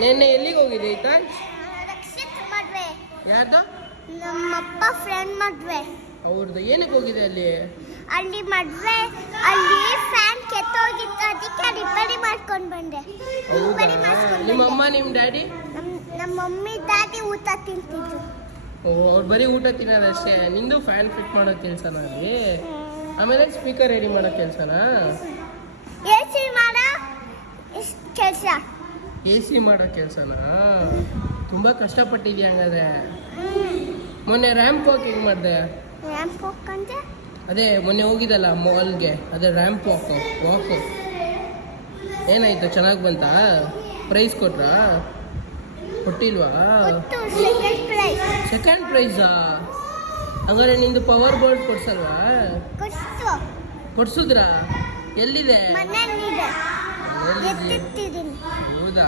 ನೆನ್ನೆ ಎಲ್ಲಿಗೆ ಹೋಗಿದೆ ಆಯ್ತಾ? ರಕ್ಷಿತ್ ಮದ್ವೆ. ಯಾರ್ದು? ನಮ್ಮಪ್ಪ ಫ್ರೆಂಡ್ ಮದ್ವೆ. ಅವ್ರದ್ದು ಏನಕ್ಕೆ ಹೋಗಿದೆ ಅಲ್ಲಿ? ಅಲ್ಲಿ ಮದ್ವೆ, ಅಲ್ಲಿ ಫ್ಯಾನ್ ಕೆತ್ತೋಗಿತ್ತು, ಅದಕ್ಕೆ ರಿಪೇರಿ ಮಾಡ್ಕೊಂಡು ಬಂದೆ. ರಿಪೇರಿ ಮಾಡಿಸ್ಕೊಂಡು ನಿಮ್ಮ ಅಮ್ಮ ನಿಮ್ಮ ಡ್ಯಾಡಿ? ನಮ್ಮ ಮಮ್ಮಿ ಡ್ಯಾಡಿ ಊಟ ತಿಂತಿದ್ರು. ಓ, ಅವ್ರು ಬರೀ ಊಟ ತಿನ್ನೋದಷ್ಟೇ. ನಿಂದು ಫ್ಯಾನ್ ಫಿಟ್ ಮಾಡೋ ಕೆಲಸನಾ ಅಲ್ಲಿ? ಆಮೇಲೆ ಸ್ಪೀಕರ್ ರೆಡಿ ಮಾಡೋ ಕೆಲಸನಾ? AC ಮಾಡೋ ಕೆಲಸ. AC ಮಾಡೋ ಕೆಲಸನಾ? ತುಂಬ ಕಷ್ಟಪಟ್ಟಿದ್ಯಾ ಹಂಗಾದ್ರೆ. ಮೊನ್ನೆ ರ್ಯಾಂಪ್ ವಾಕ್ ಹೆಂಗೆ ಮಾಡಿದೆ? ರ್ಯಾಂಪ್ ವಾಕ್ ಅಂದ್ರೆ ಅದೇ ಮೊನ್ನೆ ಹೋಗಿದ್ದಲ್ಲ ಮಾಲ್ಗೆ, ಅದೇ ರ್ಯಾಂಪ್ ವಾಕು. ಏನಾಯ್ತು, ಚೆನ್ನಾಗಿ ಬಂತಾ? ಪ್ರೈಸ್ ಕೊಟ್ರಾ? ಕೊಟ್ಟಿಲ್ವಾ? Second prize. ಸೆಕೆಂಡ್ ಪ್ರೈಸಾ? ಹಂಗಾರೆ ನಿಂದು ಪವರ್ ಬೋರ್ಡ್ ಕೊಡ್ಸಲ್ವಾ? ಕೊಡ್ಸಿದ್ರಾ? ಎಲ್ಲಿದೆ? ಮನೆಯಲ್ಲಿದೆ. ಎತ್ತಿಟ್ಟಿದ್ದೀನಿ. ಹೌದಾ?